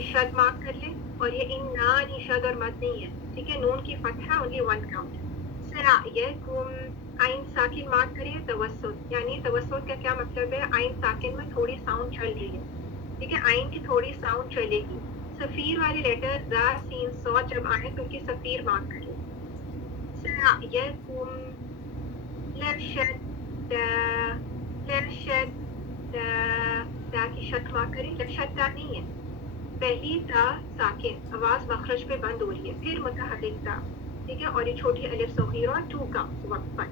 ये शद मार्क कर ले, और ये इन्ना नहीं शद और मद नहीं है, ठीक है, नून की फतहा ओनली वन काउंट। सरायकुम, आइन साकिन मार्क करिए तवस्सुत, यानी तवस्सुत का क्या मतलब है, आइन साकिन में थोड़ी साउंड चल रही है, ठीक है, आइन की थोड़ी साउंड चलेगी। सफीर वाले लेटर ज़ा सीन सौ जब आए तो उनकी सफीर मार्क करिए। सरायकुम लशद, लशद ता की शद मार्क करें, लशद ता नहीं है, पहली ता साकिन आवाज मखरज पे बंद हो रही है, फिर मुतहर्रिक ता, ठीक है, और ये छोटी अलिफ सगीरा टू काउंट्स वक्फन।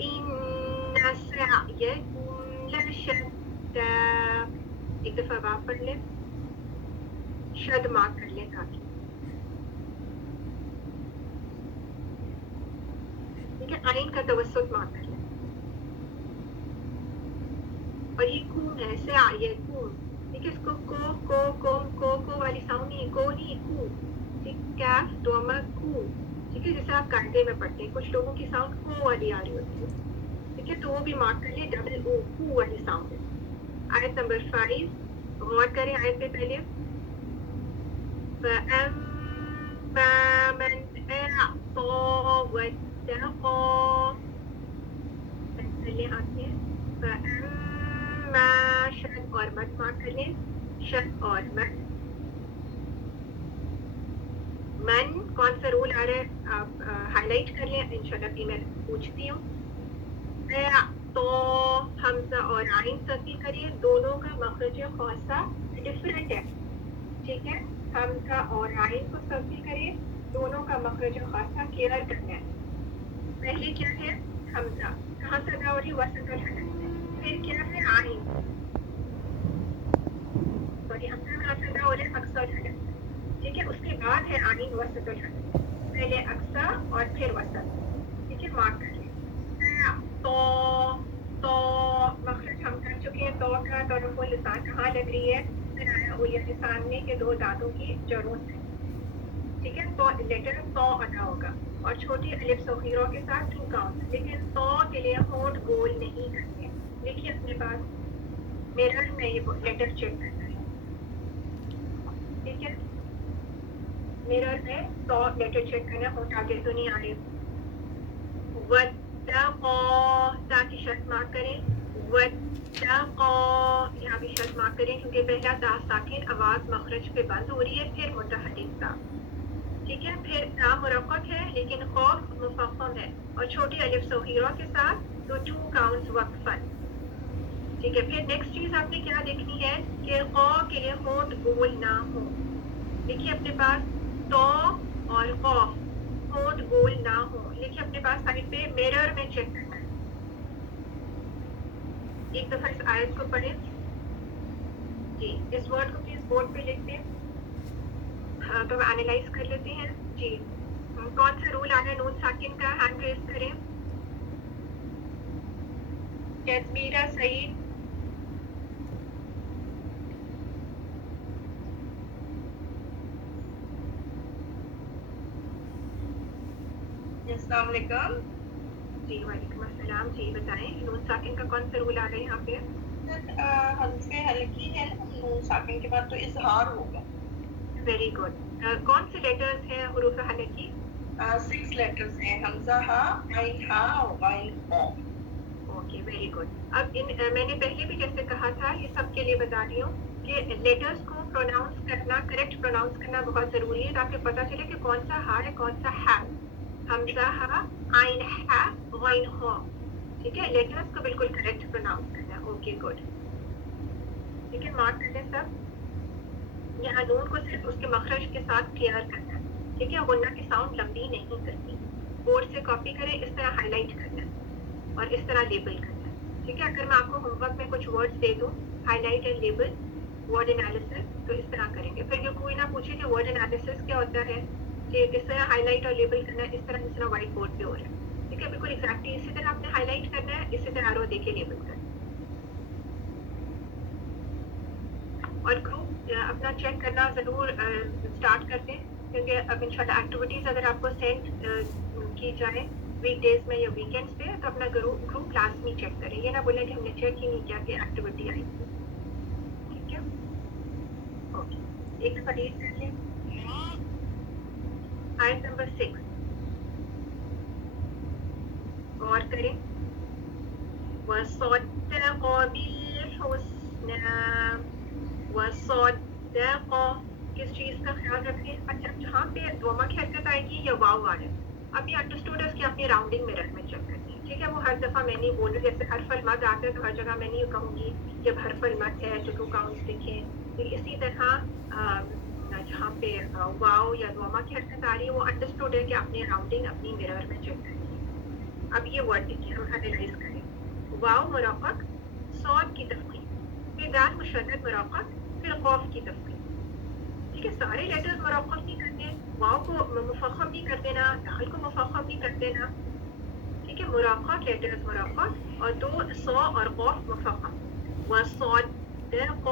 इन्ना सअयकुम लशत्ता, एक दफा वाव पढ़ ले, शद मार्क कर ले ताकि, ठीक है, आइन का तवस्सुत मार्क कर ले। और ये कून है, सअयकुम, ठीक है, इसको को वाली साउंड नहीं, को नहीं, कू, ठीक, कैफ दोमा कू, ठीक है, जैसे आप कायदे में पढ़ते हैं, कुछ लोगों की साउंड को वाली आ रही होती है, ठीक है, तो वो भी मार्क कर लिए, डबल ओ कू वाली साउंड है। आयत नंबर 5 गौर करें, आयत पे पहले فأما من أعطى واتقى, पहले आते हैं فأما शद और मद मार्क कर लें, शद और मद। मन कौन सा रूल आ रहा है आप हाईलाइट कर लें, इंशाल्लाह भी मैं पूछती हूँ। तो हमजा और आइन तस्वीर करिए, दोनों का मखरज खासा डिफरेंट है, ठीक है, हमजा और आइन को तस्वीर करिए, दोनों का मखरज खासा क्लियर करना है। पहले क्या है हमजा, कहाँ से अदा हो रही, वसतुल हलक से, फिर क्या है आइन, सॉरी हमजा कहाँ से अदा हो रहे, अक्सर हलक से, ठीक है, उसके बाद है आइन वसतुल हलक, पहले अक्सा और फिर वसत, ठीक है, मार्क कर लें। तो मखरज हम कर चुके हैं, तो का तरफ लिसान कहाँ लग रही है, फिर आया ये सामने के दो दांतों की जड़ों से, ठीक है, तो लेटर तो अदा होगा, और छोटी अलिफ सगीरों के साथ टू काउंट, लेकिन तो के लिए होंठ गोल नहीं करते। देखिए अपने पास मिरर में ये लेटर चेक करना है, ठीक है, मिरर में तो लेटर चेक करना, होंठ आगे तो नहीं आ रहे। ता की शर्त मार्क करें, यहाँ भी शर्त मार्क करें, क्योंकि पहला ता साकिन आवाज मखरज पे बंद हो रही है, फिर मुतहर्रिक ता, ठीक है, फिर ता मुरक्कक है लेकिन खौफ मुफख्खम है, और छोटी अलिफ सगीरा के साथ, तो टू काउंट्स वक्फन, ठीक है। फिर नेक्स्ट चीज आपने क्या देखनी है कि क़ौ के लिए होंठ गोल ना हो, देखिए अपने पास तो और क़ौफ, होंठ गोल ना हो, देखिए अपने पास साइड पे मिरर में चेक करना है। एक दफा इस आयत को पढ़ें जी, इस वर्ड को प्लीज बोर्ड पे लिख दें, हाँ, तो एनालाइज कर लेते हैं जी। कौन सा रूल आ रहा है नून साकिन का, हैंड रेज करें। जसमीरा सईद, अस्सलाम वालेकुम जी, वालेकुम अस्सलाम जी, बताएं नून साकिन का कौन सा रूल आ रहा है यहाँ पे। हल्फे हल्की है ना, नून साकिन के बाद तो इजहार होगा। Very good. कौन से लेटर्स हैं हुरूफ हलकी? 6 लेटर्स हैं, हमजा हा, आइन हा और गाइन खौ। Okay, very good. अब मैंने पहले भी जैसे कहा था, ये सबके लिए बता रही हूँ कि लेटर्स को प्रोनाउंस करना, करेक्ट प्रोनाउंस करना बहुत जरूरी है, ताकि पता चले कि कौन सा हा है कौन सा है। हमजा हा, आइन हा, गाइन हो, ठीक है, लेटर्स को बिल्कुल करेक्ट प्रोनाउंस करना। ओके गुड, ठीक है, मार्क कर लें सब। यहाँ नून को सिर्फ उसके मखरज के साथ क्लियर करना है, ठीक है, गुन्ना की साउंड लंबी नहीं करनी। बोर्ड से कॉपी करें, इस तरह हाईलाइट करना है और इस तरह लेबल करना है, ठीक है। अगर मैं आपको होमवर्क में कुछ वर्ड्स दे दूँ, highlight and label, word analysis, तो इस तरह करेंगे। फिर जो कोई ना पूछे कि वर्ड एनालिसिस क्या होता है, कि किस तरह हाईलाइट और लेबल करना है, इस तरह जिस तरह व्हाइट बोर्ड पे हो रहा है, ठीक है, बिल्कुल एग्जैक्टली इसी तरह आपने हाईलाइट करना है, इसी तरह एरो देके लेबल करना है। और ग्रुप अपना चेक करना जरूर स्टार्ट कर दें, क्योंकि अब इंशाल्लाह एक्टिविटीज अगर आपको सेंड की जाए वीकडेज में या वीकेंड्स पे, तो अपना ग्रुप लाजमी चेक करें, ये ना बोले कि हमने चेक ही नहीं किया कि एक्टिविटी आई थी, ठीक है, ओके। एक दफा रीड कर लें आयत नंबर 6 गौर करें वसद्दक़ बिल-हुस्ना वसद्दक़ किस चीज का ख्याल रखें अच्छा जहाँ पे दोमा की हरकत आएगी या वाव आ है अब ये अंडरस्टूड है कि अपनी राउंडिंग मिरर में चेक करनी है ठीक है वो हर दफा मैं नहीं बोल रही जैसे हरफल मद आता है तो हर जगह मैं नहीं कहूंगी जब हरफल मद है तो 2 काउंट्स लिखें फिर इसी तरह जहाँ पे वाव या दोमा की हरकत आ रही है वो अंडरस्टूड है कि अपनी राउंडिंग अपनी मिरर में चेक करनी है अब ये वर्ड देखिए हम एनालाइज करें वाव मुरक़क़ सौद की तफ़ख़ीम फिर दाल मुशद्दद मुरक़क़ फिर क़ाफ की तफ़ख़ीम ठीक है सारे लेटर्स मुरक़क़ नहीं करते वाव को मुफ़ख़म नहीं कर देना दाल को मुफ़ख़म नहीं कर देना ठीक है मुरक़क़ लेटर्स मुरक़क़ और 2 सौ और क़ाफ मुफ़ख़म वसद्दक़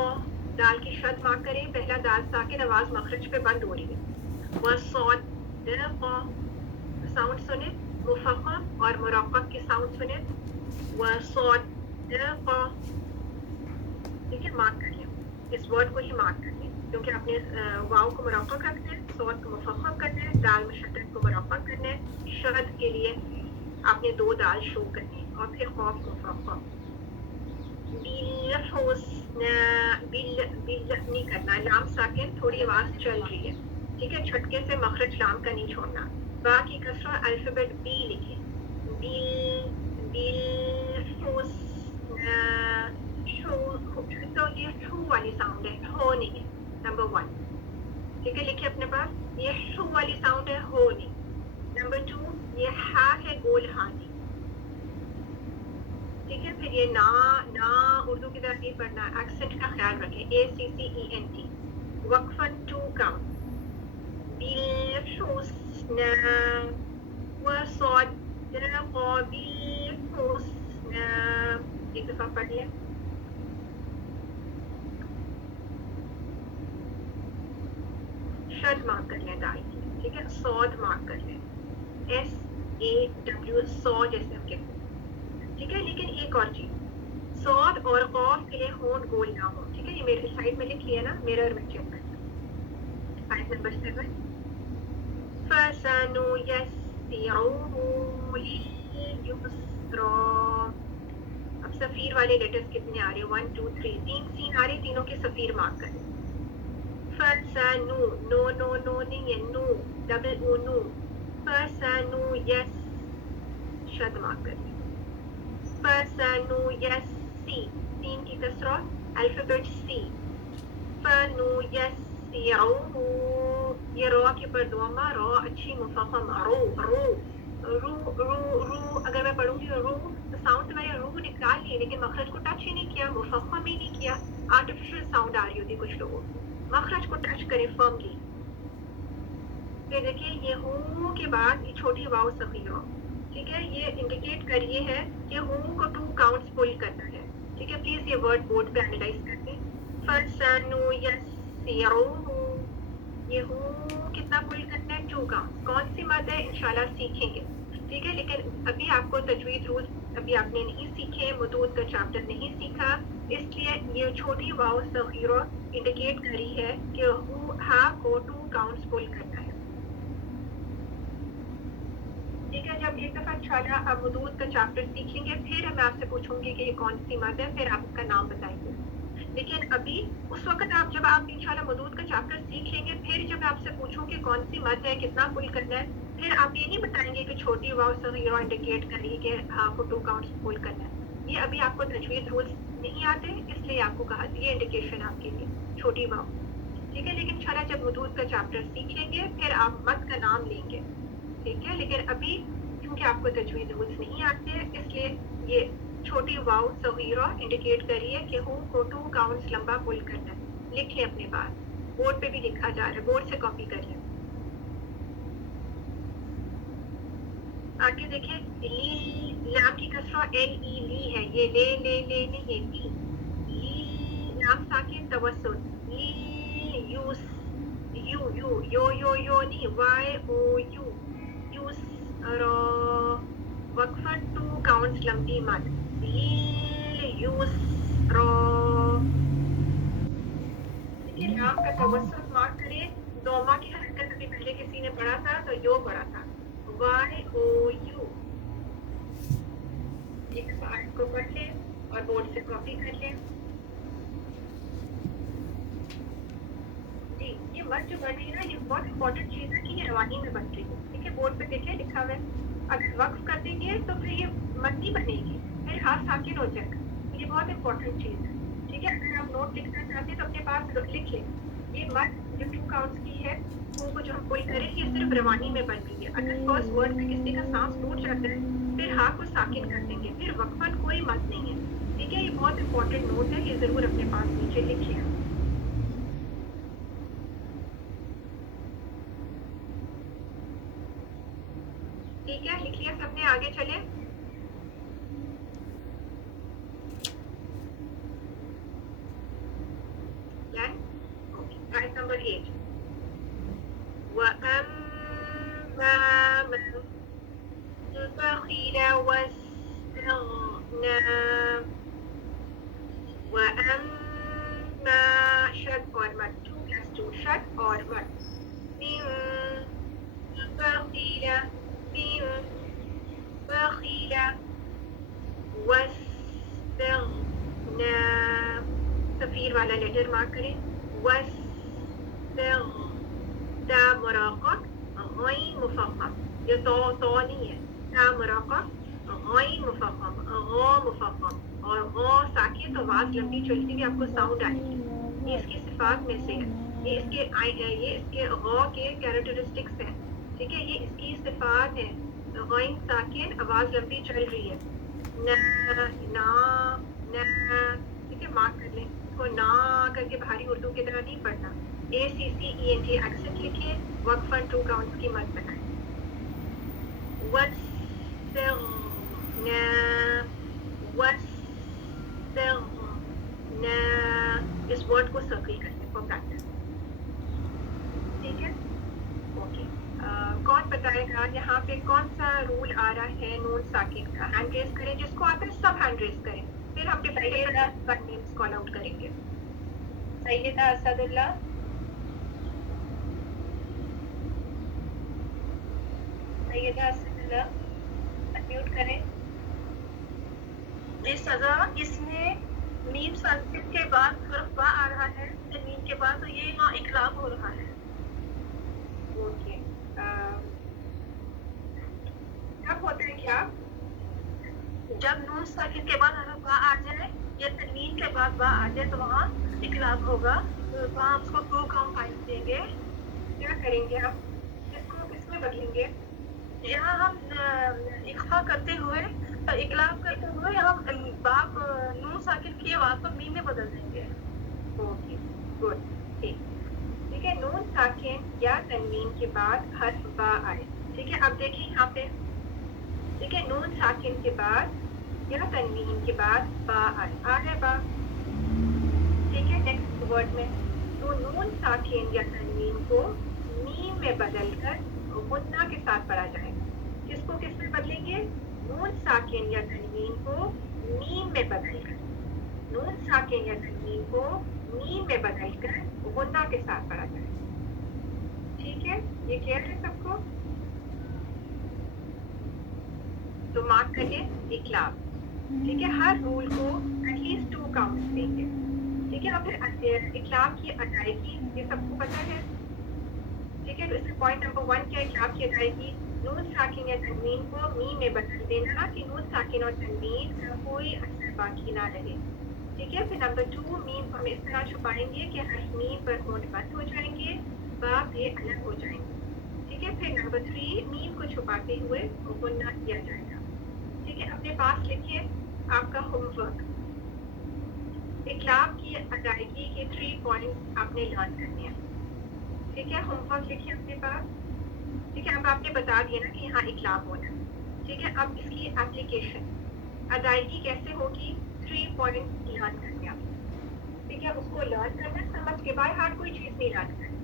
दाल की शद मार्क करें पहला दाल साकिन आवाज मखरज पे बंद हो रही है वसद्दक़ साउंड सुने मुफ़ख़म और मुरक़क़ की साउंड सुने वसद्दक़ ठीक है मार्क कर लें इस वर्ड को ही मार्क कर लें क्योंकि आपने वाव को मुरक़क़ रखना है सौद को मुफ़ख़म करना है दाल मुशद्दद को मुरक़क़ करना है शद के लिए आपने 2 दाल शो करनी है और फिर क़ाफ मुफ़ख़म बिल-हुस्ना बिल बिल नहीं करना लाम साकिन थोड़ी आवाज चल रही है ठीक है झटके से मखरज लाम का नहीं छोड़ना बा की कसरा अल्फाबेट बी लिखें बिल बिल-हुस्ना तो ये शू वाली साउंड है हो नहीं है नंबर 1 ठीक है लिखिए अपने पास ये शू वाली साउंड है हो नहीं नंबर 2 ये हा है गोल हा नहीं ठीक है फिर ये ना ना उर्दू की तरह नहीं पढ़ना एक्सेंट का ख्याल रखें ACCENT वक्फन 2 काउंट बिल-हुस्ना वसद्दक़ बिल-हुस्ना एक दफा पढ़ लें शद मार्क कर लें दाल की ठीक है सौद मार्क कर लें SAW सौ जैसे हम कहते हैं ठीक है लेकिन एक और चीज सौद और क़ाफ के लिए होंठ गोल ना हो ठीक है ये मेरे साइड में लिखी है ना मिरर में चेक करना आयत नंबर 7 फसनुयस्सिरुहु लिल-युस्रा अब सफीर वाले लेटर्स कितने आ रहे हैं 1 2 3 3 सीन आ रहे तीनों के सफीर मार्क करें फसनु नो नो नो नहीं है नो डबल ओ नो फसनुयस शद मार्क करें फसनुयस्सी सीन की कसरा अल्फाबेट सी फनुयस्सिरुहु ये रो के ऊपर दोमा रो अच्छी मुफ़ख़म रू रू रू रू रू अगर मैं पढ़ूंगी रू तो साउंड मैंने रू निकाल ली लेकिन मखरज को टच ही नहीं किया मुफ़ख़म ही नहीं किया आर्टिफिशियल साउंड आ रही होती कुछ लोगों मखरज को टच करें फर्मली फिर देखिए ये हूँ के बाद ये छोटी वाव सफ़ीरा ठीक है ये इंडिकेट करिए है कि हूँ को 2 काउंट्स पुल करना है ठीक है प्लीज ये वर्ड बोर्ड पे एनालाइज करते हैं फसनुयस्सिरुहु ये हूँ कितना पुल करना है 2 काउंट कौन सी मद है इंशाल्लाह सीखेंगे ठीक है लेकिन अभी आपको तजवीद रूल अभी आपने नहीं सीखे मदूद का चैप्टर नहीं सीखा इसलिए ये छोटी वाव सग़ीरा इंडिकेट करी है कि हु हा को 2 काउंट्स पुल करना है ठीक है जब एक दफा इंशाल्लाह आप मदूद का चैप्टर सीखेंगे फिर मैं आपसे पूछूंगी कि ये कौन सी मद है फिर आप इसका नाम बताएंगे लेकिन अभी उस वक्त आप जब आप इंशाल्लाह मदूद का चैप्टर सीख लेंगे फिर जब मैं आपसे पूछूं कि कौन सी मद है कितना पुल करना है फिर आप ये नहीं बताएंगे कि छोटी वाव सग़ीरा इंडिकेट करिए कि हाँ को 2 काउंट्स पुल करना है ये अभी आपको तजवीद रूल्स नहीं आते इसलिए आपको कहा ये इंडिकेशन आपके लिए छोटी वाव ठीक है लेकिन इंशाल्लाह जब मदूद का चैप्टर सीख लेंगे फिर आप मद का नाम लेंगे ठीक है लेकिन अभी क्योंकि आपको तजवीद रूल्स नहीं आते इसलिए ये छोटी वाव सग़ीरा इंडिकेट करिए कि हूँ को 2 काउंट्स लंबा पुल करना है लिख लें अपने पास बोर्ड पे भी लिखा जा रहा है बोर्ड से कॉपी कर लें आगे देखिए ली लाम की कसरा LE ली है ये ले ले ले नहीं ये ली ली लाम साकिन तवस्सुल ली यूस यू यू यो यो यो नहीं YOU यूस रो वक्फा 2 काउंट्स लंबी मद यूस रो देखिए लाम का तवस्सुल यो पढ़ा था, YOU। एक पार्ट को पढ़ लें और बोर्ड से कॉपी कर लें। जी, ये मत जो बन रही है ना, ये बहुत इंपॉर्टेंट चीज़ है कि ये रवानी में बन रही है। ठीक है, बोर्ड पे देखिए लिखा हुआ है। अगर वक्फ कर देंगे तो फिर ये मत नहीं बनेगी, फिर हाथ साकिन हो जाएगा। ये बहुत इंपॉर्टेंट चीज़ है। ठीक है, अगर आप नोट लिखना चाहते हैं तो अपने पास लिख लें। ये मत जो 2 काउंट्स की है, को जो हम पुल करें, ये सिर्फ रवानी में बन रही है। अगर फर्स्ट वर्ड पे किसी का सांस टूट जाता है, फिर हा को साकिन कर देंगे, फिर वक्फन कोई मत नहीं है। ठीक है, ये बहुत इंपॉर्टेंट नोट है, ये जरूर अपने पास नीचे लिखिए। ठीक है, लिख लिया सबने, आगे चले। आयत नंबर 8। وأما من بخل واستغنى وأما شد और मत 2 + 2 शद और मत من بخل واستغنى सफीर वाला लेटर मार्क करें। تا مراقب غين مفخم، ये तो नहीं है, تا مراقب غين مفخم, غا مفخम और غा साकिन, तो आवाज लंबी चलती हुई आपको साउंड आएगी। ये इसकी सिफात में से है, ये इसके गौ के कैरेक्टरिस्टिक्स हैं। ठीक है, ये इसकी सिफात है। गौन साकिन, आवाज लंबी चल रही है। न ना न, ठीक है, मार्क कर लें इसको। ना करके भारी उर्दू की तरह नहीं पढ़ना। ACCENT एक्सेंट लिखिए, वक्फन 2 काउंट्स की मत बनाए। इस वर्ड को सर्कल करने फॉर प्रैक्टिस। ठीक है, ओके। कौन बताएगा यहाँ पे कौन सा रूल आ रहा है नून साकिन का? हैंड रेज करें, जिसको आता है सब हैंड रेज करें, फिर हम डिफरेंट नेम्स कॉल आउट करेंगे। सैयदा असदुल्लाह, सैयदा असदुल्लाह अनम्यूट करें। जी सजा, इसमें मीम साकिन के बाद हर्फ बा आ रहा है, मीम के बाद, तो ये यहाँ इकलाब हो रहा है। ओके, कब होता है क्या? जब नून साकिन के बाद हर्फ बा आ जाए या तनवीन के बाद बा आ जाए तो वहाँ इकलाब होगा, तो वहाँ उसको 2 काउंट टाइम देंगे। क्या करेंगे हम, किसमें बदलेंगे? यहाँ हम इख्फा करते हुए, इकलाब करते हुए हम बाप नून साकिन की आवाज को मीम में बदल देंगे। ओके, गुड, ठीक है। नून साकिन या तनवीन के बाद हर्फ बा आए। ठीक है, अब देखिए यहाँ पे, ठीक है, नून साकिन के बाद या तनवीन के बाद बा आए, आ है बा। ठीक है, नेक्स्ट वर्ड में तो नून साकिन या तनवीन को मीम में बदलकर गुन्ना के साथ पढ़ा जाएगा। किसको किस में बदलेंगे? नून साकिन या तनवीन को मीम में बदलकर, नून साकिन या तनवीन को मीम में बदलकर गुन्ना के साथ पढ़ा जाएगा। ठीक है, ये क्लियर है सबको? तो मार्क करिए इकलाब। ठीक है, हर रूल को एटलीस्ट 2 काउंट्स देंगे। ठीक है, और फिर इकलाब की अदायगी, ये सबको पता है। ठीक है, तो इसमें पॉइंट नंबर 1 क्या है? इकलाब की अदायगी नून साकिन या तनवीन को मीम में बदल देना कि नून साकिन और तनवीन का कोई असर बाकी ना रहे। ठीक है, फिर नंबर 2, मीम को हम इस तरह छुपाएंगे कि हर्फ मीम पर होंठ बंद हो जाएंगे, बाप ये अलग हो जाएंगे। ठीक है, फिर नंबर 3, मीम को छुपाते हुए गुन्ना किया जाएगा। ठीक है, अपने पास लिखिए आपका होमवर्क, इकलाब की अदायगी के 3 पॉइंट्स आपने लर्न करने हैं। ठीक है, होमवर्क लिखिए अपने पास। ठीक है, अब आपने बता दिया ना कि यहाँ इकलाब होना। ठीक है, अब इसकी एप्लीकेशन, अदायगी कैसे होगी? 3 पॉइंट लर्न करने आप। ठीक है, उसको लर्न करना समझ के, बाय हार्ट कोई चीज़ नहीं लर्न करनी।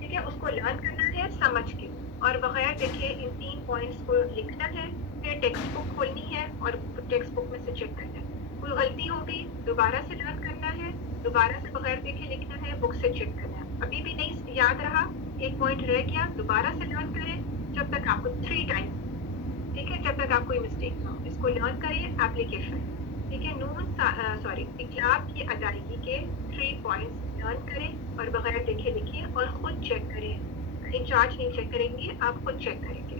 ठीक है, उसको लर्न करना है समझ के, और बगैर देखे इन 3 पॉइंट्स को लिखना है। फिर टेक्स्ट बुक खोलनी है और टेक्स्ट बुक में से चेक करना है। कोई गलती होगी दोबारा से लर्न करना है, दोबारा से बगैर देखे लिखना है, बुक से चेक करना है। अभी भी नहीं याद रहा, एक पॉइंट रह गया, दोबारा से लर्न करें, जब तक आपको 3 टाइम, ठीक है, जब तक आप कोई मिस्टेक ना हो। इसको लर्न करिए, एप्लीकेशन, ठीक है। इकलाब की अदायगी के 3 पॉइंट्स लर्न करें और बगैर देखे लिखिए और खुद चेक करें। इंचार्ज नहीं चेक करेंगे, आप खुद चेक करेंगे।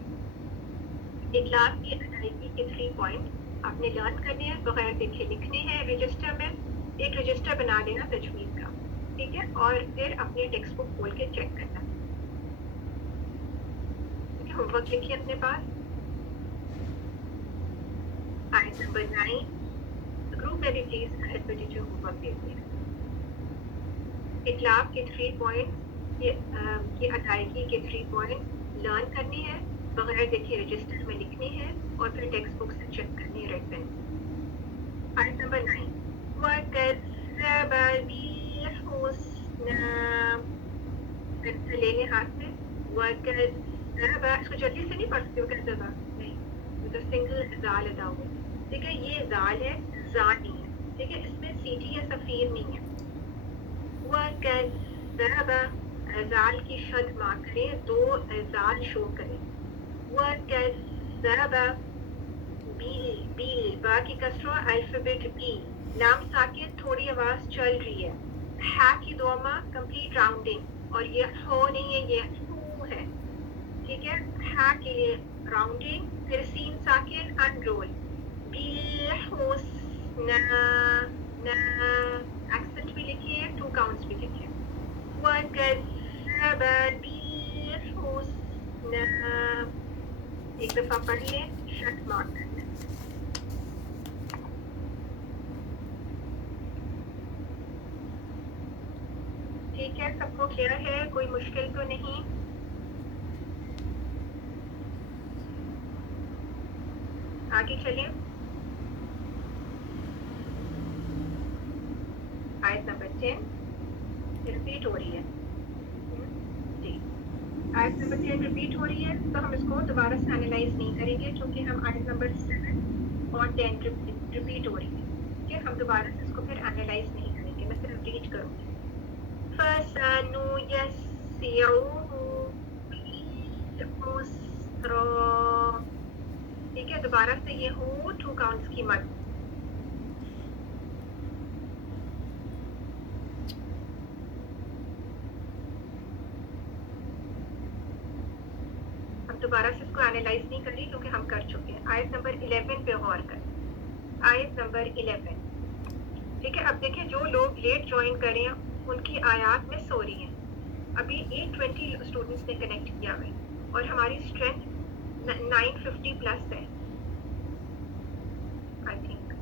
इकलाब की अदायगी के 3 पॉइंट आपने लर्न करने हैं, बगैर देखे लिखने हैं। रजिस्टर में एक रजिस्टर बना लेना तजवीज़ का, ठीक है, और फिर अपनी टेक्स्ट बुक खोल के चेक करना। होमवर्क लिखिए अपने पास। आयत नंबर 9, ग्रुप में भी प्लीज हेड पर टीचर होमवर्क देती है। इकलाब के 3 पॉइंट की अदायगी के 3 पॉइंट लर्न करने हैं, बगैर देखे रजिस्टर में लिखने हैं और फिर टेक्स्ट बुक से चेक करनी है रेड पेन। आयत नंबर 9, वकज़्ज़ब बिल-हुस्ना, पेंसिल ले लें हाथ में। वकज़्ज़ब, इसको जल्दी से नहीं पढ़ सकते हो, कज़्ज़बा नहीं, तो सिंगल जाल अदा हुआ, ठीक है। ये जाल है, जा नहीं है, ठीक है। इसमें सीटी या सफीर नहीं है। वकज़्ज़ब, जाल की शद मार्क करें, 2 जाल शो करें। वकज़्ज़ब बिल, बा की कसरा, अल्फाबेट बी, लाम साकिन, थोड़ी आवाज चल रही है। हा की दोमा, कंप्लीट राउंडिंग, और ये हो नहीं है, ये हू है, ठीक है। हा के लिए राउंडिंग, फिर सीन साकिन, अनरोल। बिल-हुस्ना, ना, एक्सेंट भी लिखिए, 2 काउंट्स भी लिखिए। वकज़्ज़ब बिल-हुस्ना, एक दफा पढ़ लें, शट मार्क कर लें। ठीक है, सबको क्लियर है, कोई मुश्किल तो नहीं? आगे चलें। आयत नंबर 10 रिपीट हो रही है जी। आयत नंबर 10 रिपीट हो रही है, तो हम इसको दोबारा से एनालाइज नहीं करेंगे, क्योंकि हम आयत नंबर 7 और 10 रिपीट हो रही है, ठीक है। हम दोबारा से इसको फिर एनालाइज नहीं करेंगे, मैं सिर्फ रीड करूंगी। फसनुयस्सिरुहु लिल-युस्रा, ठीक है। दोबारा से ये हो 2 काउंट्स की मत। हम दोबारा से इसको एनालाइज नहीं करेंगे, क्योंकि हम कर चुके हैं। आयत नंबर 11 पे गौर करें। आयत नंबर 11, ठीक है। अब देखिए, जो लोग लेट ज्वाइन कर रहे हैं उनकी आयात में सो रही हैं। अभी 820 स्टूडेंट्स ने कनेक्ट किया है और हमारी स्ट्रेंथ 950 प्लस है, आई थिंक।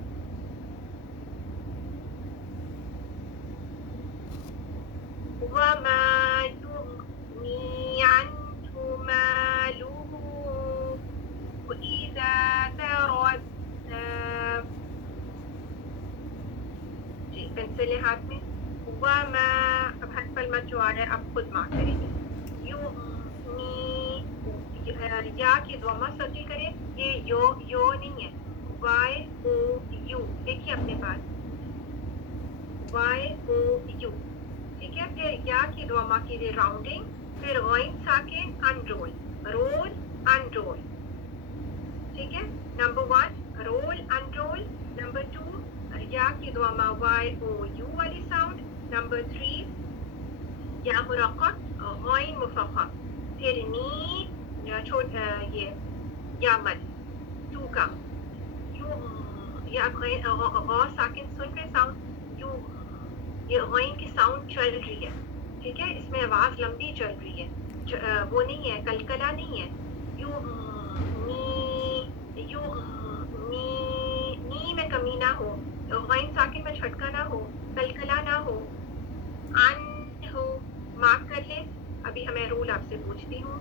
वमा युग्नी अन्हु मालुहु इज़ा तरद्दा, जी, पेंसिल हाथ में। वमा, अब हस्पल मत जो आ रहा है आप खुद मार्क करेंगे। युग्नी, या की दोमा सर्किल करें, ये यो नहीं है, वाई ओ यू, देखिए अपने पास, वाई ओ यू, ठीक है। फिर या की दोमा के लिए राउंडिंग, फिर गॉइन साकिन, अनरोल, रोल अनरोल, ठीक है। नंबर 1 रोल अनरोल, नंबर 2 या की दोमा वाई ओ यू वाली साउंड, नंबर 3 या मुरक्कक, गॉइन मुफख्खम, फिर नी, ये या मद, 2 का यू, या गौ साकिन सुन रहे साउंड, यू, ये गॉइन की साउंड चल रही है, ठीक है। इसमें आवाज लंबी चल रही है, वो नहीं है, कलकला नहीं है। यू नी में कमी ना हो, गॉइन साकिन में झटका ना हो, कलकला ना हो। अन हो, मार्क कर ले। अभी हमें रूल आपसे पूछती हूँ।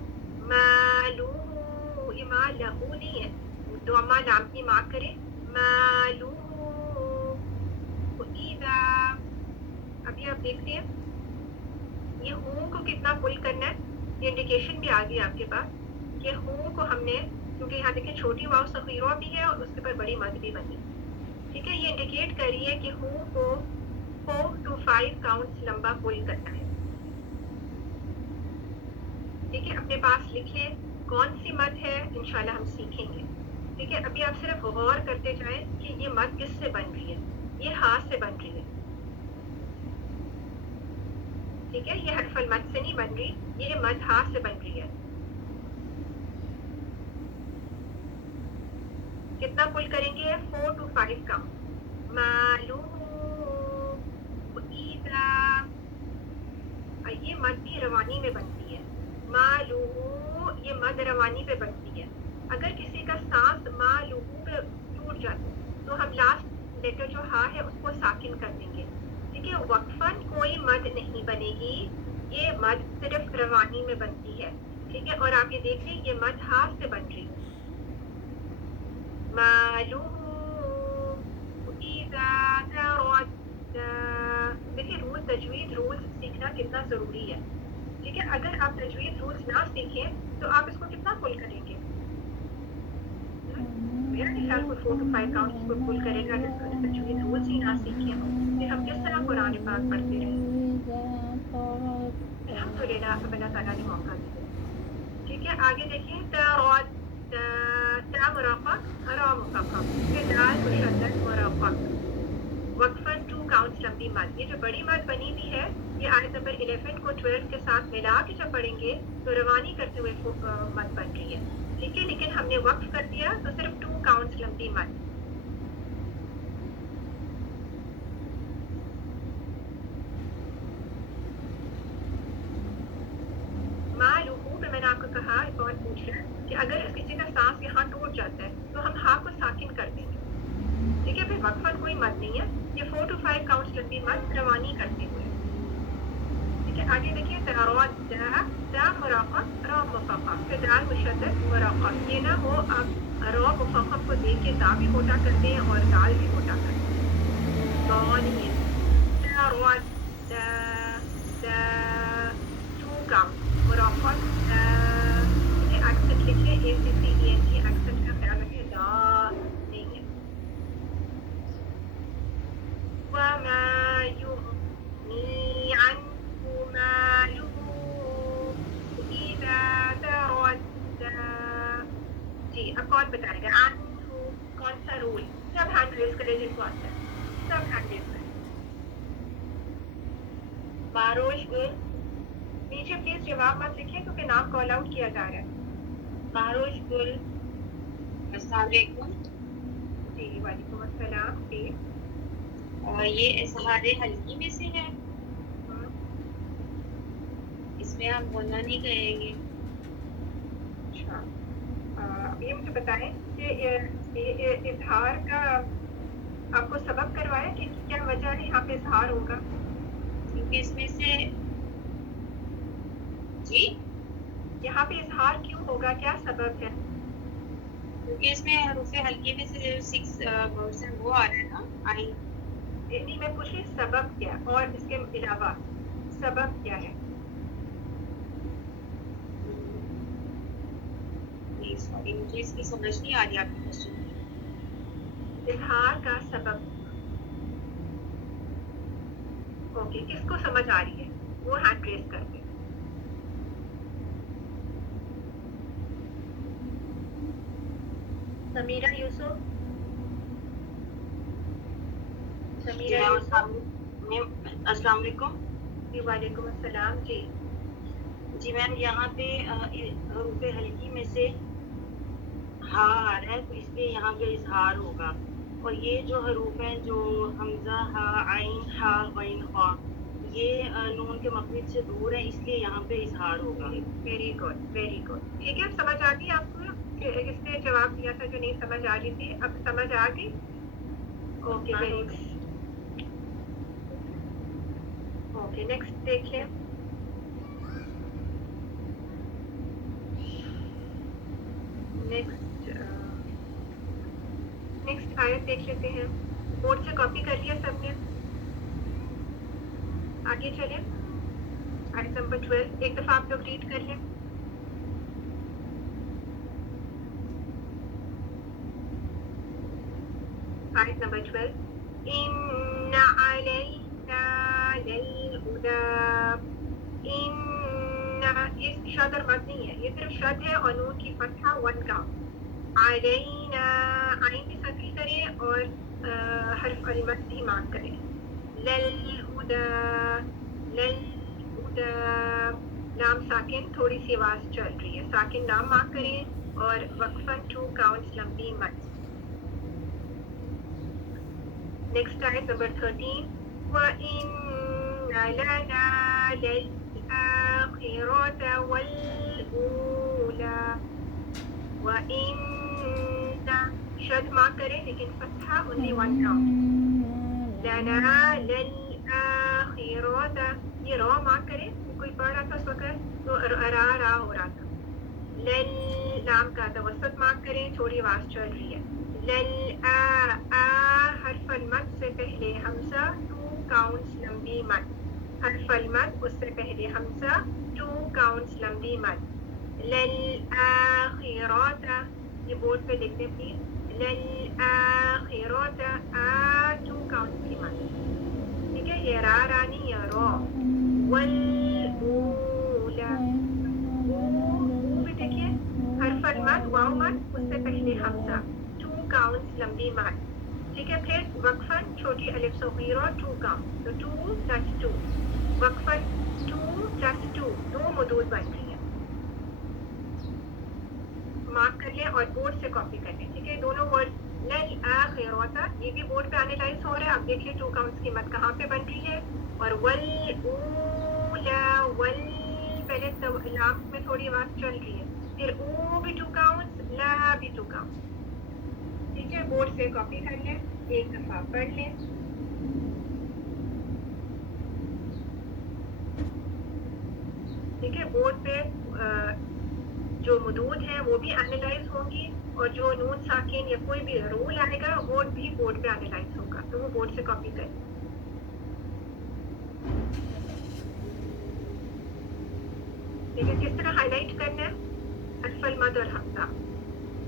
मालूहु, ये मा लहू नहीं है, तो अम्मा लाम की मार्क करें। मालूहु इज़ा, अभी आप देखते हैं ये हूँ को कितना पुल करना है, ये इंडिकेशन भी आ गई आपके पास कि हूँ को हमने, क्योंकि यहाँ देखिए छोटी वाव सगीरा भी है और उसके ऊपर बड़ी मद भी बनी, ठीक है। ये इंडिकेट कर रही है कि हूँ को 4 to 5 काउंट्स लंबा पुल करना है, ठीक है। अपने पास लिख लें, कौन सी मद है इंशाल्लाह हम सीखेंगे. ठीक है, अभी आप सिर्फ गौर करते जाएं कि ये मद किससे बन रही है. ये हा से बन रही है. ठीक है, ये हर्फल मद से नहीं बन रही, ये मद हा से बन रही है. कितना पुल करेंगे? 4 to 5 का. मालूम ईदा, ये मद भी रवानी में बनती है. मालूम, ये मद रवानी पे बनती है. अगर किसी का सांस मालूम पे टूट जाता है तो हम लास्ट लेटर जो हा है उसको साकिन कर देंगे. ठीक है, वक्फन कोई मद नहीं बनेगी, ये मद सिर्फ रवानी में बनती है. ठीक है, और आप ये देख लें ये मद हा से बन रही है. मालूम इज़ा तरद्दा. देखिए रूल तजवीद रूल्स सीखना कितना ज़रूरी है. ठीक है, अगर आप तजवीद रूल्स ना सीखें तो आप इसको कितना पुल करेंगे. मेरा ख्याल को 4 to 5 काउंट इसको पुल करेगा अगर तजवीद रूल्स ही ना सीखे हो. फिर हम किस तरह कुरान पाक पढ़ते रहें. अल्हम्दुलिल्लाह अल्लाह ताला ने मौका दिया. ठीक है, आगे देखिए तरद्दा, ता मुरक़क़ रा मुख़फ़फ़, फिर दाल मुशद्दद मुरक़क़. वक्फन 2 काउंट्स लंबी मद. ये जो बड़ी मद बनी हुई है ये आयत नंबर 11 को 12 के साथ मिला के जब पढ़ेंगे तो रवानी करते हुए मद बन रही है. ठीक है, लेकिन हमने वक्फ कर दिया तो सिर्फ 2 काउंट्स लंबी मद. मालूम में मैंने आपको कहा कौन पूछ रहा है कि अगर किसी का सांस यहाँ टूट जाता है तो हम हा को साकिन कर देंगे. ठीक है, फिर वक्फन कोई मद नहीं है, ये 4 to 5 काउंट्स लंबी मद रवानी करते हुए. ठीक है, आगे देखिए तरद्दा, ता मुरक़क़ रा मुख़फ़फ़, फिर दाल मुशद्दद मुरक़क़. ये ना हो आप रा मुख़फ़फ़ को देख के ता भी मोटा कर दें और दाल भी मोटा कर दें. तो नहीं है. तरद्दा, दा 2 काउंट मुरक़क़. एक्सेंट लिखिए ACCENT, एक्सेंट का ख्याल रखिए. दा नहीं है. वमा युग़नी अन्हु मालुहु इज़ा तरद्दा. जी, अब कौन बताएगा अन्हु कौन सा रूल. सब हैंड रेज करें जिनको आता है, सब हैंड रेज करें. मारोश गुल नीचे प्लीज जवाब मत लिखिए क्योंकि नाम कॉल आउट किया जा रहा है. मारोश गुल. अस्सलाम वालेकुम. जी वालेकुम अस्सलाम. जी ये इज़हार हल्की में से है, इसमें आप बोलना नहीं कहेंगे. अच्छा, ये मुझे बताएं कि इजहार का आपको सबक करवाया कि क्या वजह है यहाँ पे इजहार होगा. क्योंकि इसमें से जी यहाँ पे इजहार क्यों होगा, क्या सबब है. क्योंकि इसमें हरूफ हल्की में से 6 वर्ड्स हैं वो आ रहा है ना. आई नहीं मैं पूछ रही सबब क्या और इसके अलावा सबब क्या है. नहीं सॉरी मुझे इसकी समझ नहीं आ रही आपकी क्वेश्चन. इजहार का सबब. ओके, किसको समझ आ रही है वो हैंड रेज कर दे. समीरा यूसुफ. समीरा यूसुफ. अस्सलाम वालेकुम. जी वालेकुम अस्सलाम. जी जी मैम यहाँ पे हरूफ हल्की में से हा आ रहा है तो इसलिए यहाँ पे इजहार होगा. और ये जो हरूफ हैं जो हमजा हा आइन हा गैन हा ये नून के मखरज से दूर है इसलिए यहाँ पे इजहार होगा. Very good very good. ठीक है, अब समझ आ गई आपको कि इसने जवाब दिया था जो नहीं समझ आ रही थी, अब समझ आ गई. Okay very good. Okay next देखिए. नेक्स्ट आयत देख लेते हैं. बोर्ड से कॉपी कर लिया सबने. आगे चले. आयत नंबर 12 एक दफा आप लोग रीड कर लें. आयत नंबर 12. इन्ना अलैना लल हुदा. इन्ना ये शद और मद नहीं है, ये सिर्फ शद है और नून की फतहा 1 काउंट। अलैना आइन भी सफी करें और हर्फ अल मद भी मार्क करें। लल हुदा, लल हुदा, लाम साकिन, थोड़ी सी आवाज चल रही है, साकिन लाम मार्क करें और वक्फन 2 काउंट्स लंबी मद। नेक्स्ट आयत नंबर 13, وإن لنا للآخرة والأولى। وإن شد मार्क करें लेकिन फतहा only 1 काउंट। लना ललआखिरत, ये रॉ मार्क करें, कोई पढ़ रहा था उस वक्त तो रा हो रहा था। लल लाम का तवसत मार्क करें, थोड़ी आवाज चल रही है। लल आ हर्फल मद से पहले हमजा 2 काउंट्स लंबी मद। हर्फल मद उससे पहले हमजा 2 काउंट्स लंबी मद। लल आखिरत, ये बोर्ड पे लिख दें प्लीज। लल आखिरत आ 2 काउंट्स की मद, ठीक है, ये रा रानी या रॉ। वल ऊला, भी देखिए हर्फल मद वाव मद उससे पहले हमजा 2 काउंट्स लंबी मद, ठीक है। फिर वक्फन छोटी अलिफ सगीरा 2 काउंट, तो 2 + 2 वक्फन 2 + 2 2 मदूद बन रही है। मार्क कर लें और बोर्ड से कॉपी कर लें, ठीक है। दोनों वर्ड लल आखिरता ये भी बोर्ड पे एनालाइज हो रहा है। अब देखिए 2 काउंट्स की मद कहाँ पे बन रही है। और वल ऊला, वल पहले तो लाम में थोड़ी आवाज चल रही है, फिर ऊ भी 2 काउंट्स, ला भी 2 काउंट्स, ठीक है। बोर्ड से कॉपी कर लें, एक दफा पढ़ लें। ठीक है, बोर्ड पे जो मदूद है वो भी एनालाइज होंगी और जो नून साकिन या कोई भी रूल आएगा वो भी बोर्ड पे एनालाइज होगा, तो वो बोर्ड से कॉपी करें। ठीक है, किस तरह हाईलाइट करना है, हर्फल मद और हमजा,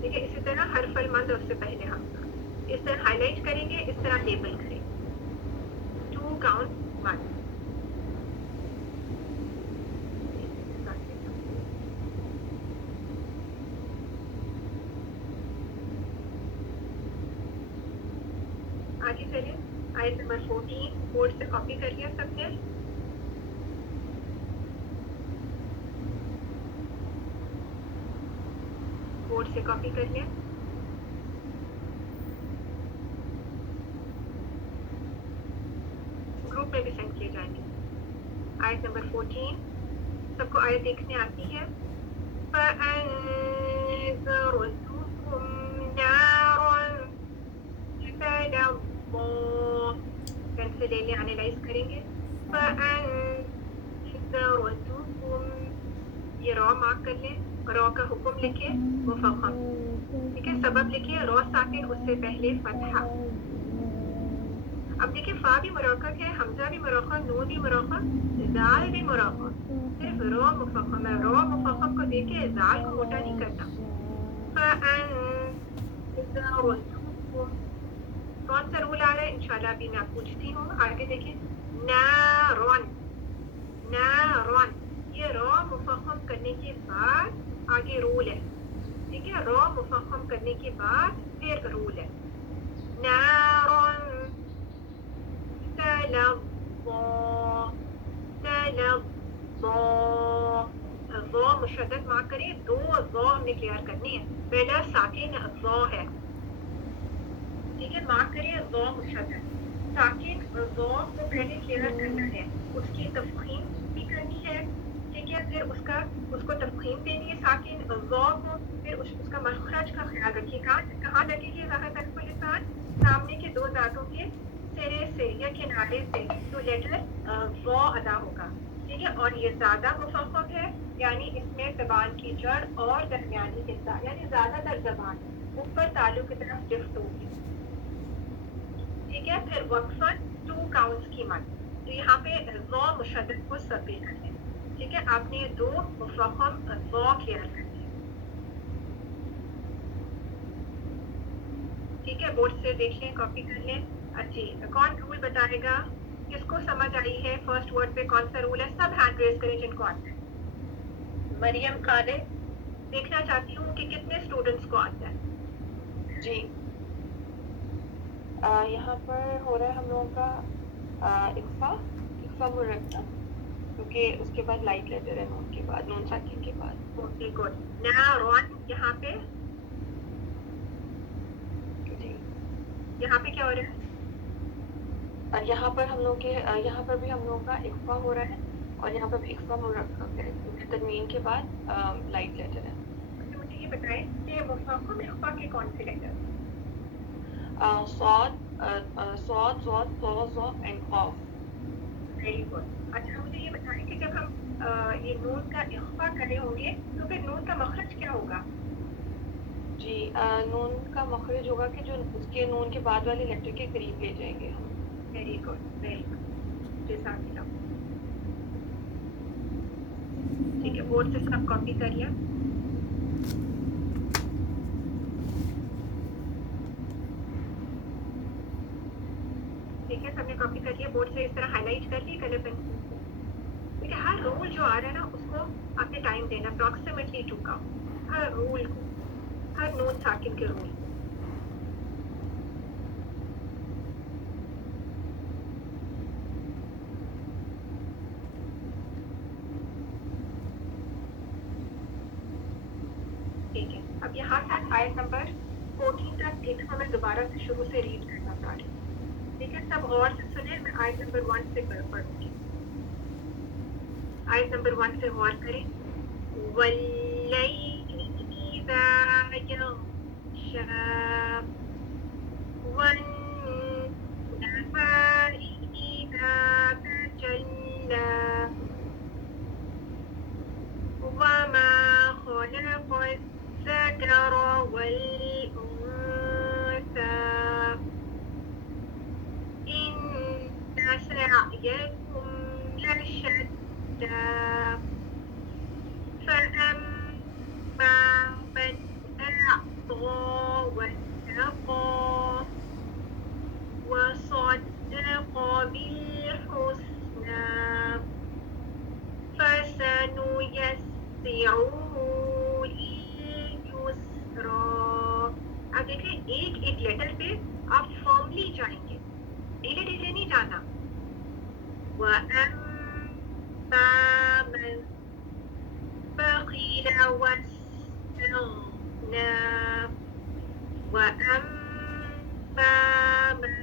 ठीक है। इसी तरह हर्फल मद और उससे पहले हमजा, इस तरह हाईलाइट करेंगे, इस तरह लेबल करेंगे 2 काउंट मद। आगे चलिए, आयत नंबर 14 बोर्ड से कॉपी कर लिया सबने। बोर्ड से कॉपी कर लिया। ग्रुप में भी सेंड किए जाएंगे। आयत नंबर 14, सबको आयत देखने आती है। पेन से ले लें, एनालाइज करेंगे। ये रॉ मार्क कर लें, रॉ का हुक्म लिखे मुफख्खम, ठीक है। सबब लिखिए रॉ साकिन उससे पहले फतहा। अब देखिए फा भी मुरक्कब है, हमजा भी मुरक्कब, नून भी मुरक्कब, जाल भी मुरक्कब, सिर्फ रॉ मुफख्खम है। रॉ मुफख्खम को देखे जाल को मोटा नहीं करना। कौन सा रूल आ रहा है इंशाल्लाह अभी मैं पूछती हूँ। आगे देखिए, नारॉन, नारॉन, ये रॉ मुफख्खम करने के बाद आगे रूल है, ठीक है। रॉ मुफख्खम करने के बाद फिर रूल है। नारॉन तलज़्ज़ा, तलज़्ज़ा मुशद्दद मार्क करिए, 2 ज़ा हमने क्लियर करनी है, पहला साकिन ज़ा है, ठीक है। मार्क करिए ज़ा मुशद्दद, साकिन ज़ा को पहले क्लियर करना है, उसकी तफ़ख़ीम भी करनी है, ठीक है। फिर उसको तफ़ख़ीम देनी है साकिन ज़ा को, फिर उसका मखरज का ख्याल रखिए, कहाँ लगेगी ज़ाहिर हर्फ़ लिसान, सामने के 2 दांतों के सिरे से या किनारे से, तो लेटर ज़ा अदा होगा, ठीक है। और ये ज़्यादा मुफ़ख्खम है, यानी इसमें ज़बान की जड़ और दरमियानी हिस्सा, यानी ज़्यादातर ज़बान ऊपर तालु की तरफ लिफ्ट होगी, ठीक है। फिर वक्फन 2 काउंट्स की मद, तो यहाँ पे ज़ा मुशद्दद को सब्बी करना है, ठीक है। आपने ये 2 मुफ़ख्खम ज़ा क्लियर करनी है, ठीक है। बोर्ड से देख लें, कॉपी कर लें। अच्छी, कौन रूल बताएगा, किसको समझ आई है फर्स्ट वर्ड पे कौन सा रूल है? सब हैंड रेज करें जिनको आता है। مریم خالد دیکھنا چاہتی ہوں کہ کتنے اسٹوڈنٹس کو آتا ہے. جی یہاں پر ہو رہا ہے ہم لوگوں کا اقفا مرکب کیونکہ اس کے بعد لائٹ لیٹر ہے نون کے بعد، نون ساکن کے بعد. Okay good. نارون یہاں پہ جی یہاں پہ کیا ہو رہا ہے؟ یہاں پر ہم لوگ کے یہاں پر بھی ہم لوگوں کا اقفا ہو رہا ہے اور یہاں پر بھی اقفا مرکب ہے کیونکہ تنوین کے بعد لائٹ لیٹر ہے. اچھا مجھے یہ بتائیں کہ مفخم اخفا کے کون سے لیٹر؟ صاد ضاد طا ظا اینڈ قاف. Very good. اچھا مجھے یہ بتائیں کہ جب ہم یہ نون کا اخفا کرے ہوں گے تو پھر نون کا مخرج کیا ہوگا؟ جی نون کا مخرج ہوگا کہ جو اس کے نون کے بعد والے لیٹر کے قریب لے جائیں گے ہم. Very good very good. جزاک اللہ. ٹھیک ہے بورڈ سے سب کاپی کر لیا. ٹھیک ہے سب نے کاپی کر لیا، بورڈ سے اس طرح ہائی لائٹ کر لی کلر پینسل سے. دیکھیے ہر رول جو آ رہا ہے نا اس کو آپ نے ٹائم دینا اپروکسیمیٹلی 2 کا، ہر رول کو، ہر نون ساکن کے رول کو. ٹھیک ہے اب یہاں تک آیت نمبر 14 تک دیکھنا میں دوبارہ سے شروع سے ریڈ کرنا چاہ رہی ہوں. ٹھیک ہے سب غور سے سنیں، میں آیت نمبر 1 سے پڑھوں گی. آیت نمبر 1 سے غور کریں. واللیل اذا یغشا والنہار اذا تجلی وما خلق الذكر والأنثى إن سعيكم لشتى فأما من أعطى واتقى وصدق بالحسنى فسنيسره لليسرى. اب دیکھیں ایک ایک لیٹر پہ آپ فارملی جائیں گے، ڈھیلے ڈھیلے نہیں جانا. وَأَمَّا مَن بَخِلَ وَاسْتَغْنَى وَأَمَّا مَن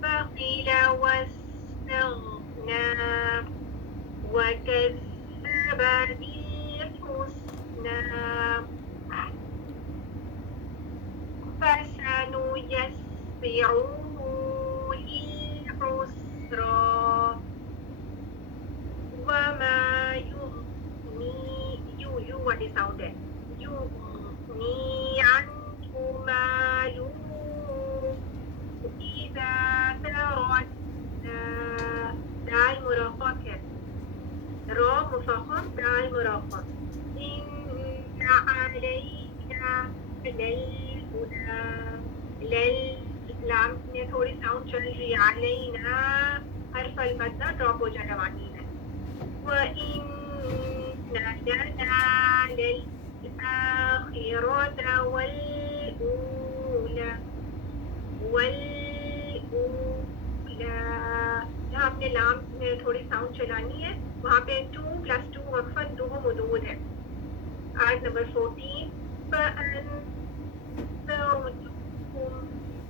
بَخِلَ وَاسْتَغْنَى وَكَذَّبَ بِالْحُسْنَى فَسَنُيَسِّرُهُ لِلْعُسْرَى وَمَا يُغْنِي والی ساؤنڈ ہے يُغْنِي عَنْهُ مَالُهُ إِذَا تَرَدَّى. دال مرقق ہے، را مفخم دال مرقق. إِنَّ عَلَيْنَا لَلْهُدَى. لام میں تھوڑی ساؤنڈ چل رہی ہے. علینا حرف المدہ ڈراپ ہو جائے روانی میں. وَإِنَّ لَنَا لَلْآخِرَةَ وَالْأُولَى. جہاں ہم نے لام میں تھوڑی ساؤنڈ چلانی ہے وہاں پہ 2+2 وقفہ دو مدود ہے. آیت نمبر 14 فَأَنذَرْتُكُمْ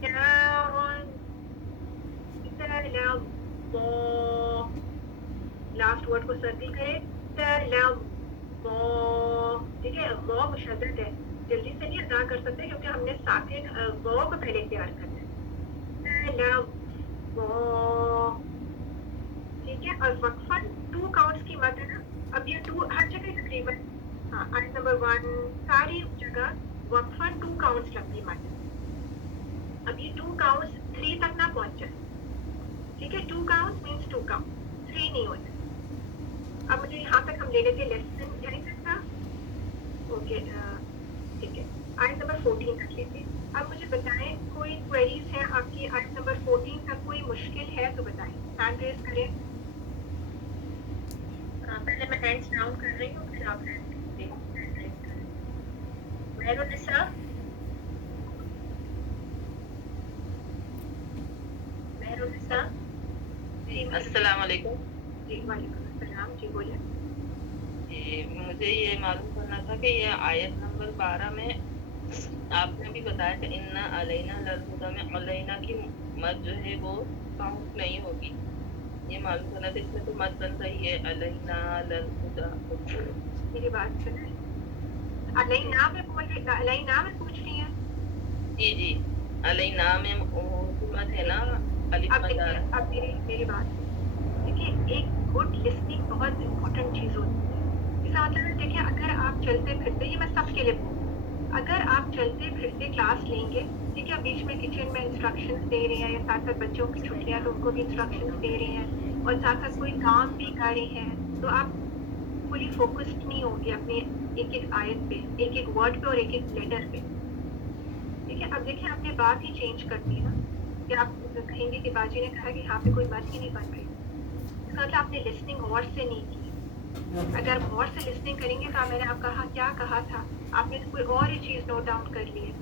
نَارًا تَلَظَّى. لاسٹ ورڈ کو سرکل کریں. تَلَظَّى. ٹھیک ہے واو مشدد ہے، جلدی سے نہیں ادا کر سکتے کیونکہ ہم نے ساکن واو کو پہلے تیار کرنا ہے. تَلَظَّى. ٹھیک ہے اور وقفاً 2 کاؤنٹس کی مد ہے نا. اب یہ 2 ہر جگہ تقریباً ہاں آیت نمبر 1 ساری جگہ وقفاً 2 کاؤنٹس لمبی مد ہے. اب یہ 2 کاؤنٹس 3 تک نہ پہنچے. ٹھیک ہے 2 کاؤنٹس مینس 2 کاؤنٹ 3 نہیں ہوتا. اب مجھے یہاں تک ہم لے لیتے لیسن یعنی تک تھا. اوکے ٹھیک ہے آیت نمبر 14 تک لیتے. اب مجھے بتائیں کوئی کوئریز ہیں آپ کی آیت نمبر 14 تک؟ کوئی مشکل ہے تو بتائیں، ہینڈ ریز کریں. पहले मैं हैंड्स डाउन कर रही हूँ, फिर आप हैंड रेज करें. मेहरुन्निसा, मेहरुन्निसा. जी, अस्सलाम वालेकुम. जी, वालेकुम अस्सलाम. जी, बोलिए. मुझे ये मालूम करना था कि ये आयत नंबर 12 में आपने भी बताया कि इन्ना अलैना लल-हुदा में अलैना की मद जो है वो काउंट नहीं होगी. ये मालूम करना था, इसमें तो मद बन रही है अलैना लल-हुदा. मेरी बात सुने. अलैना में बोल रही, अलैना में पूछ रही हैं. जी, अलैना में मद है ना, अलिफ अब मद आ देखिए, रहा है. अब मेरी बात सुनिए. देखिए, एक गुड लिसनिंग बहुत इम्पोर्टेंट चीज़ होती है. इसका मतलब है, देखिए, अगर आप चलते फिरते, ये मैं सबके लिए बोलूँ, अगर आप चलते फिरते क्लास लेंगे, ठीक है, बीच में किचन में इंस्ट्रक्शंस दे रहे हैं, या साथ साथ बच्चों की छुट्टियां तो उनको भी इंस्ट्रक्शंस दे रहे हैं, और साथ साथ कोई काम भी कर रहे हैं, तो आप फुली फोकस्ड नहीं होंगे अपने एक एक आयत पे, एक एक वर्ड पे और एक एक लेटर पे. ठीक है. अब देखिए, आपने बात ही चेंज कर दी ना, कि आप कहेंगे कि बाजी ने कहा कि यहाँ पे कोई बात ही नहीं बन रही. इसका मतलब आपने लिसनिंग गौर से नहीं की. अगर गौर से लिसनिंग करेंगे तो मैंने आप कहा क्या कहा था, आपने तो कोई और ही चीज नोट डाउन कर ली है.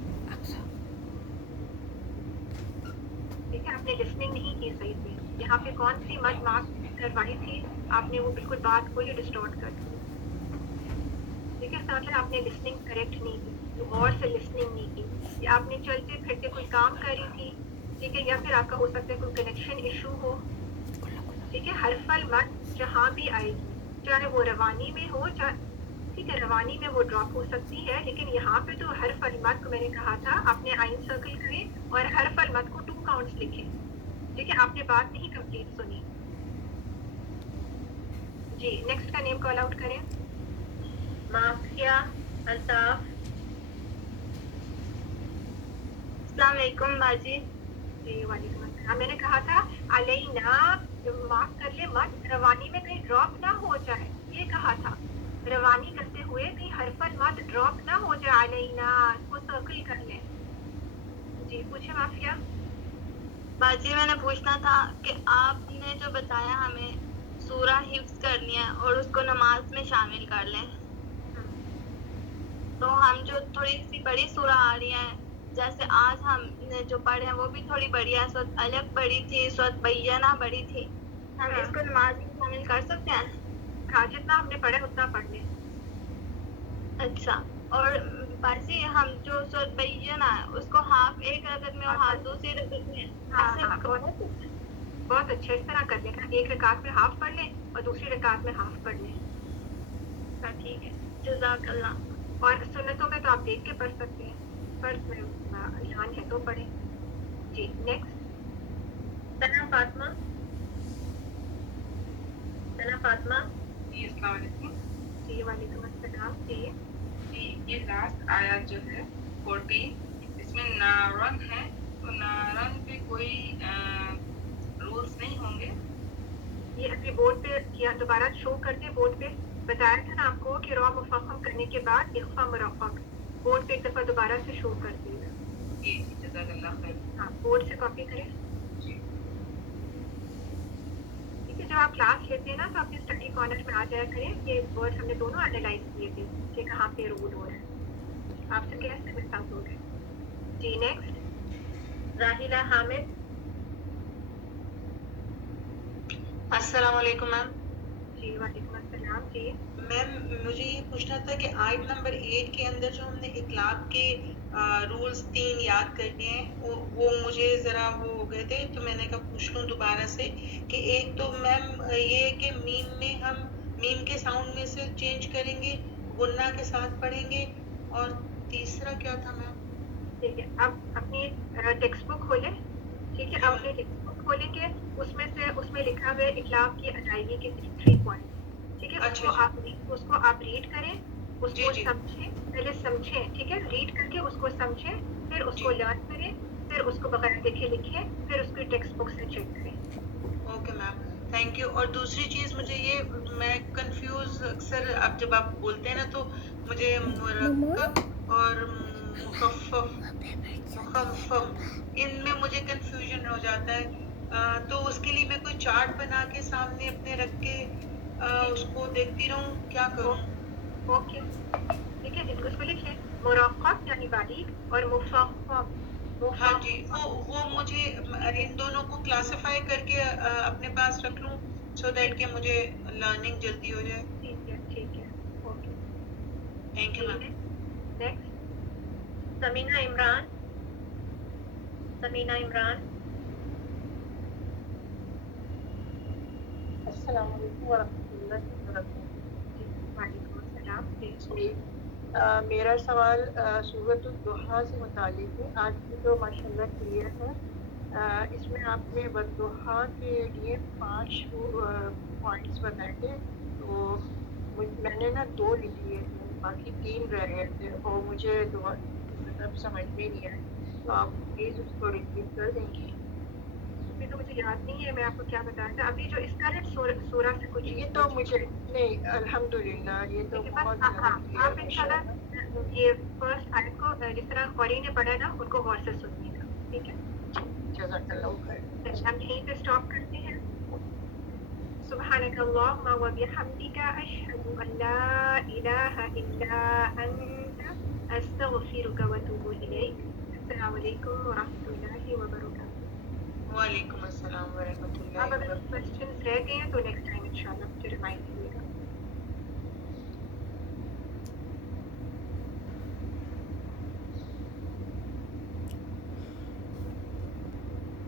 ठीक है, आपने लिसनिंग नहीं की सही से. यहाँ पे कौन सी मत मार्क करवाई थी, आपने वो बिल्कुल बात को ही डिस्टॉर्ट कर दिया. ठीक है, इसका मतलब आपने लिसनिंग करेक्ट नहीं की, गौर से लिसनिंग नहीं की, या आपने चलते फिरते कोई काम करी थी. ठीक है, या फिर आपका हो सकता है कोई कनेक्शन इशू हो. ठीक है, हरफल मत जहाँ भी आएगी, चाहे वो रवानी में हो, चाहे, ठीक है, रवानी में वो ड्रॉप हो सकती है, लेकिन यहाँ पे तो हरफल मत को मैंने कहा था आपने आइन सर्कल करें और हरफल मत को 2 काउंट्स लिखें. ठीक है, आपने बात नहीं कंप्लीट सुनी. जी, नेक्स्ट का नेम कॉल आउट करें. माफिया, अल्ताफ. अस्सलाम वालेकुम बाजी. जी, वालेकुम अस्सलाम. मैंने कहा था अलैना माफ कर ले मत, रवानी में कहीं ड्रॉप ना हो जाए, ये कहा था. रवानी करते हुए कहीं हरफल मत ड्रॉप ना हो जाए. अलैना इसको सर्कल कर ले. जी, पूछे माफिया. बाजी मैंने पूछना था कि आपने जो बताया हमें सूरा हिफ्ज करनी है और उसको नमाज में शामिल कर लें, तो हम जो थोड़ी सी बड़ी सूरा आ रही है, जैसे आज हमने जो पढ़े हैं वो भी थोड़ी बड़ी है, सूरत अलग बड़ी थी, सूरत बय्यना बड़ी थी, हम इसको नमाज में शामिल कर सकते हैं? हाँ, जितना हमने पढ़े उतना पढ़ ले. अच्छा. और बाजी हम जो सूरत बय्यना है उसको हाफ एक रकत में और हाफ दूसरी रकत में ऐसे बहुत अच्छा, इस तरह कर लेना. एक रकात में हाफ पढ़ लें और दूसरी रकात में हाफ पढ़ लें. ठीक है, जज़ाकल्लाह. और सुन्नतों में तो आप देख के पढ़ सकते हैं, फर्ज में ध्यान है तो पढ़े. जी, नेक्स्ट. सना फातिमा. सना फातिमा. जी, अस्सलाम वालेकुम. जी, वालेकुम अस्सलाम. जी, ये लास्ट आयत जो है 14, इसमें नारन है, तो नारन पे कोई रूल्स नहीं होंगे? ये अभी बोर्ड पे किया, दोबारा शो करते बोर्ड पे. बताया था ना आपको कि रॉ मुफख्खम करने के बाद इख्फा मुरक्कक, बोर्ड पे एक दफा दोबारा से शो कर दिएगा. जी, जज़ाकल्लाह खैर. हाँ, बोर्ड से कॉपी करें. जी. ठीक है, जब आप क्लास लेते हैं ना तो अपने स्टडी कॉर्नर में आ जाया करें. ये वर्ड हमने दोनों एनालाइज किए थे कि कहाँ पे रूल हो रहा है, आपसे कैसे मिस आउट हो गए. जी, नेक्स्ट. राहिला हामिद. अस्सलाम वालेकुम मैम. जी, वालेकुम अस्सलाम. जी, मैम मुझे ये पूछना था कि आयत नंबर 8 के अंदर जो हमने इखलाक के रूल्स 3 याद करने हैं, वो मुझे ज़रा वो हो गए थे, तो मैंने कहा पूछ लूँ दोबारा से कि एक तो मैम ये कि मीम में हम मीम के साउंड में से चेंज करेंगे, गुन्ना के साथ पढ़ेंगे, और तीसरा क्या था मैम? ठीक है, अब अपनी टेक्स्ट बुक खोलें. ठीक है, अब अपनी टेक्स्ट बुक खोलेंगे, उसमें लिखा हुआ है इखलाक की अदायगी के 3 पॉइंट. ठीक है, उसको आप रीड करें, उसको समझें, पहले समझें. ठीक है, रीड करके उसको समझें, फिर उसको लर्न करें, फिर उसको बगैर देखे लिखें, फिर उसकी टेक्स्ट बुक से चेक करें. Okay ma'am, thank you. और दूसरी चीज़ मुझे ये, मैं कंफ्यूज अक्सर अब जब आप बोलते हैं ना तो मुझे मुरक्कब और मुखफ़फ़ इनमें मुझे कंफ्यूजन हो जाता है. तो उसके लिए मैं कोई चार्ट बना के सामने अपने रख के اس کو دیکھتی رہوں, کیا کروں؟ اوکے ٹھیک ہے, اس کو لکھ لیں مراقب یعنی باریک اور مفخم. ہاں جی, وہ مجھے ان دونوں کو کلاسیفائی کر کے اپنے پاس رکھ لوں سو دیٹ کہ مجھے لرننگ جلدی ہو جائے. ٹھیک ہے okay. Thank you ma'am. Next Samina Imran. السلام علیکم ورحمۃ اللہ وبرکاتہ. جی وعلیکم السلام. جی میرا سوال سورۃ الضحیٰ سے متعلق ہے. آج کی تو ماشاء اللہ کلیئر ہے. اس میں آپ نے والضحیٰ کے لیے 5 پوائنٹس بتائے تھے, تو میں نے نا 2 لکھ لیے تھے, باقی 3 رہ گئے تھے اور مجھے مطلب سمجھ میں نہیں آئے, تو آپ پلیز اس کو ریپیٹ کر دیں گی. یہ تو مجھے یاد نہیں ہے, میں آپ کو کیا بتایا تھا ابھی جو اس کا سورہ سے کچھ یہ تو مجھے نہیں, الحمدللہ یہ تو بہت زیادہ کلیئر آپ انشاءاللہ یہ فرسٹ آیت کو جس طرح قاری نے پڑھا نا ان کو غور سے سنیے گا, ٹھیک ہے. جزاک اللہ خیر. ہم یہیں پہ اسٹاپ کرتے ہیں. سبحانك اللهم وبحمدك أشهد أن لا إله إلا أنت أستغفرك وأتوب إليك. السلام علیکم ورحمۃ اللہ وبرکاتہ. وعلیکم السلام ورحمۃ اللہ اب اگر وبرکاتہ. کوشچنس رہ گئے ہیں تو نیکسٹ ٹائم